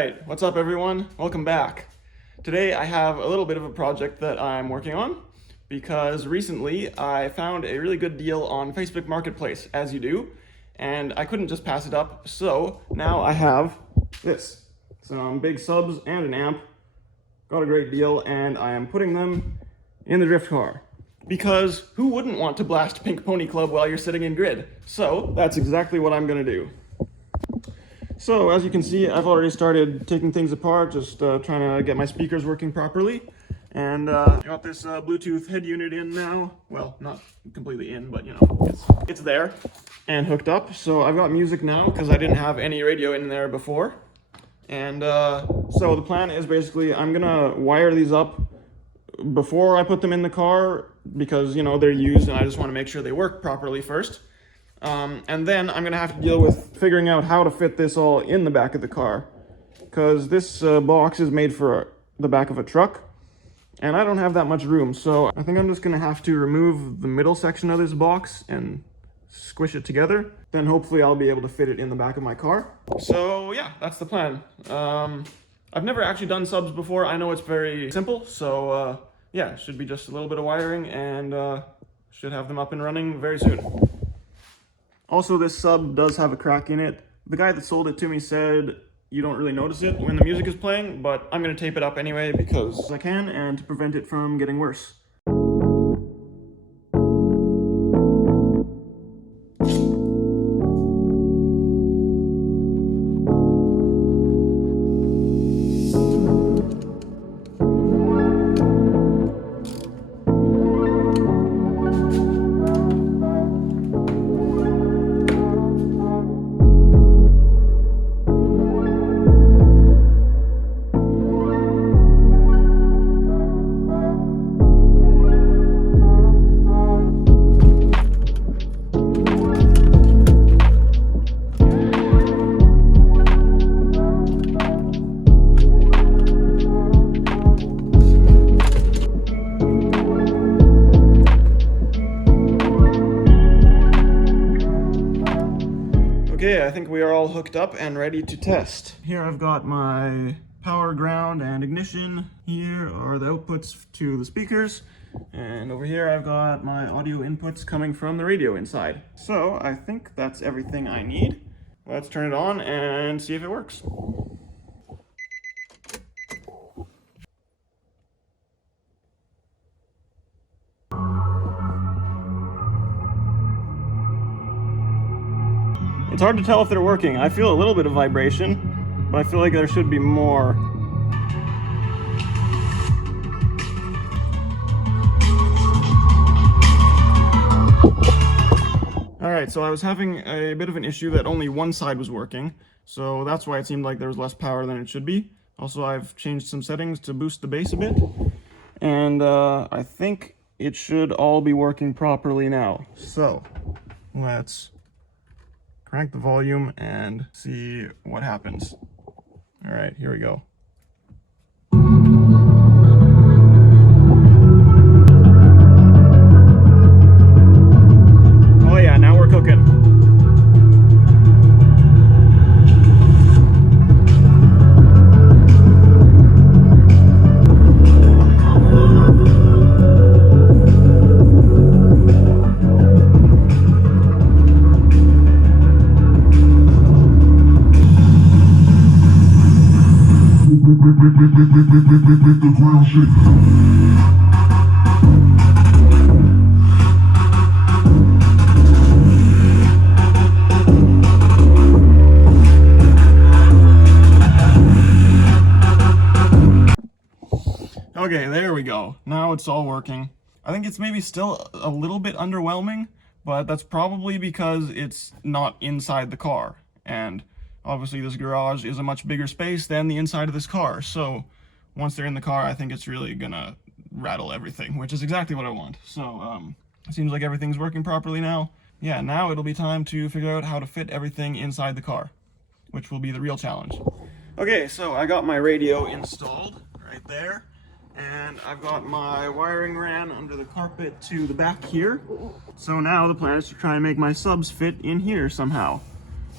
Alright, what's up everyone? Welcome back. Today I have a little bit of a project that I'm working on because recently I found a really good deal on Facebook Marketplace, as you do, and I couldn't just pass it up, so now I have this. Some big subs and an amp. Got a great deal, and I am putting them in the drift car. Because who wouldn't want to blast Pink Pony Club while you're sitting in grid? So that's exactly what I'm gonna do. So as you can see, I've already started taking things apart, just trying to get my speakers working properly. And I got this Bluetooth head unit in now. Well, not completely in, but you know, it's there and hooked up. So I've got music now because I didn't have any radio in there before. And so the plan is basically I'm gonna wire these up before I put them in the car because, you know, they're used and I just want to make sure they work properly first. And then I'm gonna have to deal with figuring out how to fit this all in the back of the car, because this box is made for the back of a truck and I don't have that much room, so I think I'm just gonna have to remove the middle section of this box and squish it together. Then hopefully I'll be able to fit it in the back of my car. So yeah, that's the plan. I've never actually done subs before. I know it's very simple, so yeah, it should be just a little bit of wiring and should have them up and running very soon. Also, this sub does have a crack in it. The guy that sold it to me said you don't really notice it when the music is playing, but I'm gonna tape it up anyway because I can and to prevent it from getting worse. Okay, I think we are all hooked up and ready to test. Here I've got my power, ground, and ignition. Here are the outputs to the speakers. And over here I've got my audio inputs coming from the radio inside. So I think that's everything I need. Let's turn it on and see if it works. It's hard to tell if they're working. I feel a little bit of vibration, but I feel like there should be more. Alright, so I was having a bit of an issue that only one side was working, so that's why it seemed like there was less power than it should be. Also, I've changed some settings to boost the bass a bit, and I think it should all be working properly now. So, let's crank the volume and see what happens. All right, here we go. Oh yeah, now we're cooking. The ground shake. Okay, there we go. Now it's all working. I think it's maybe still a little bit underwhelming, but that's probably because it's not inside the car. And obviously this garage is a much bigger space than the inside of this car, so once they're in the car, I think it's really gonna rattle everything, which is exactly what I want. So, it seems like everything's working properly now. Yeah, now it'll be time to figure out how to fit everything inside the car, which will be the real challenge. Okay, so I got my radio installed right there, and I've got my wiring ran under the carpet to the back here. So now the plan is to try and make my subs fit in here somehow.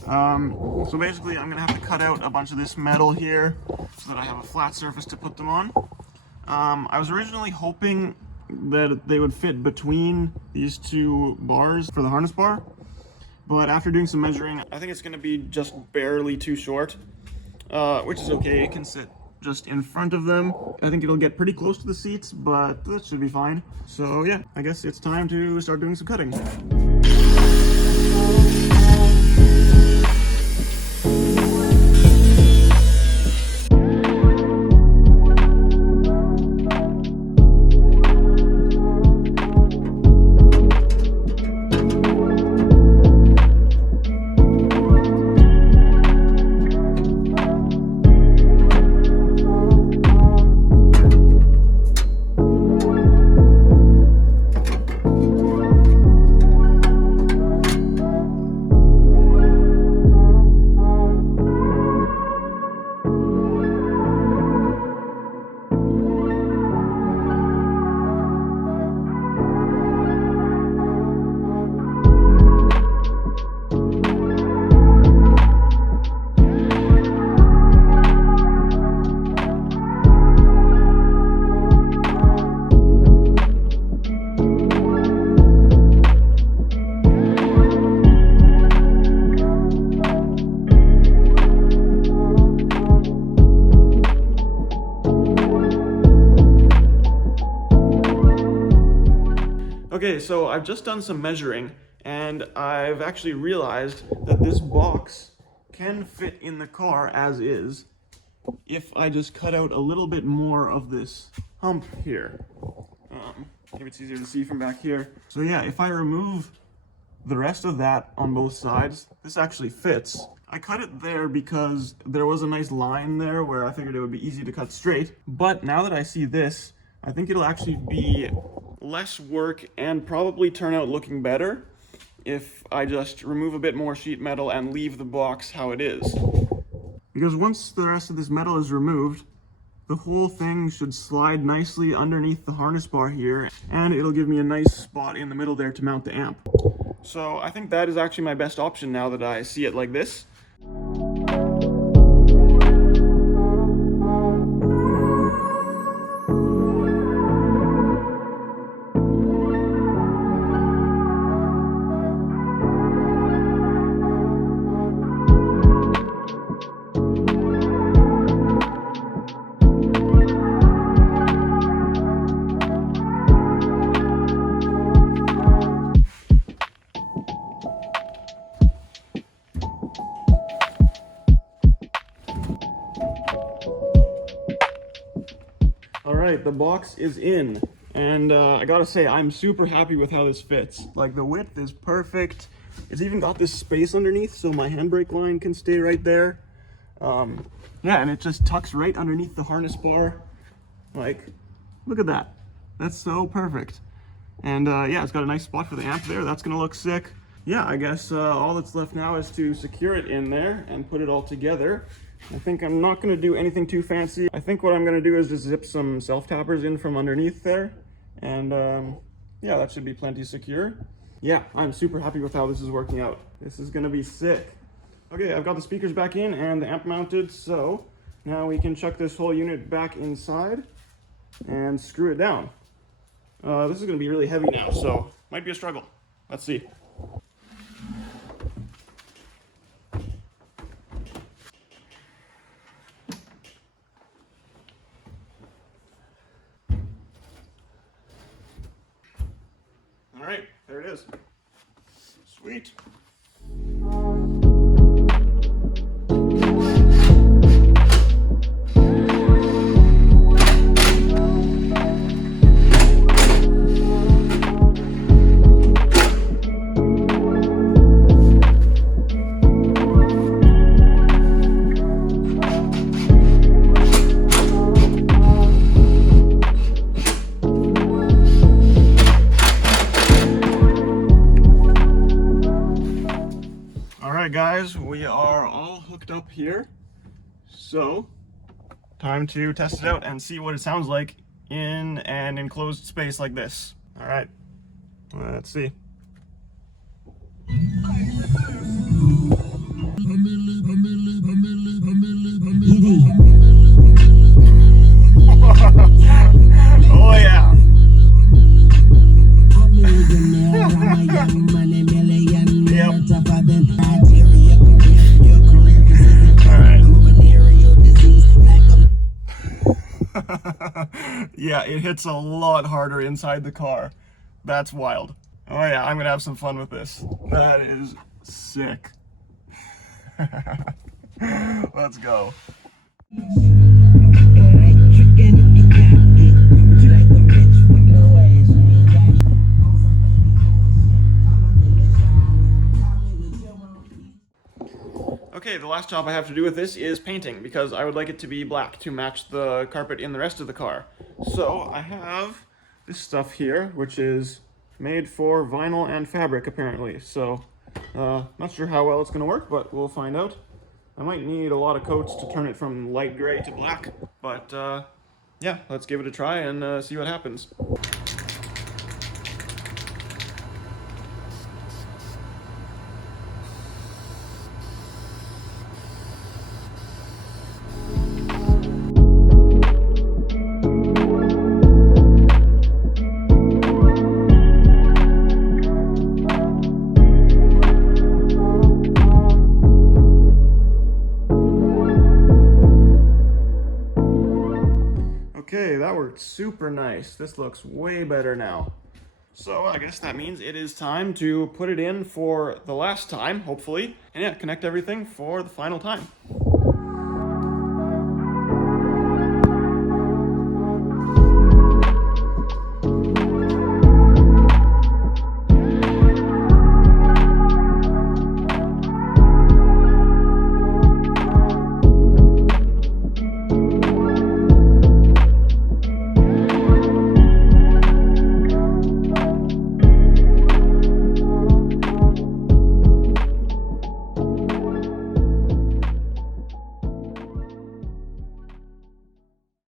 So basically I'm gonna have to cut out a bunch of this metal here so that I have a flat surface to put them on. I was originally hoping that they would fit between these two bars for the harness bar, but after doing some measuring, I think it's gonna be just barely too short, which is okay. It can sit just in front of them. I think it'll get pretty close to the seats, but that should be fine. So yeah, I guess it's time to start doing some cutting. Okay, so I've just done some measuring, and I've actually realized that this box can fit in the car as is if I just cut out a little bit more of this hump here. Maybe it's easier to see from back here. So yeah, if I remove the rest of that on both sides, this actually fits. I cut it there because there was a nice line there where I figured it would be easy to cut straight. But now that I see this, I think it'll actually be less work and probably turn out looking better if I just remove a bit more sheet metal and leave the box how it is. Because once the rest of this metal is removed, the whole thing should slide nicely underneath the harness bar here, and it'll give me a nice spot in the middle there to mount the amp. So I think that is actually my best option now that I see it like this. Alright, the box is in, and I gotta say, I'm super happy with how this fits. Like, the width is perfect. It's even got this space underneath so my handbrake line can stay right there. Yeah, and it just tucks right underneath the harness bar. Like, look at that. That's so perfect. And yeah, it's got a nice spot for the amp there. That's gonna look sick. Yeah, I guess all that's left now is to secure it in there and put it all together. I think I'm not going to do anything too fancy. I think what I'm going to do is just zip some self-tappers in from underneath there. And yeah, that should be plenty secure. Yeah, I'm super happy with how this is working out. This is going to be sick. Okay, I've got the speakers back in and the amp mounted, so now we can chuck this whole unit back inside and screw it down. This is going to be really heavy now, so might be a struggle. Let's see. All right, there it is. Sweet. Alright guys, we are all hooked up here, so time to test it out and see what it sounds like in an enclosed space like this. Alright, let's see. Yeah, it hits a lot harder inside the car. That's wild. Oh yeah, I'm gonna have some fun with this. That is sick. Let's go. Okay, the last job I have to do with this is painting, because I would like it to be black to match the carpet in the rest of the car. So I have this stuff here, which is made for vinyl and fabric apparently. So not sure how well it's going to work, but we'll find out. I might need a lot of coats to turn it from light gray to black, but yeah, let's give it a try and see what happens. Okay, that worked super nice. This looks way better now. So I guess that means it is time to put it in for the last time, hopefully, and yeah, connect everything for the final time.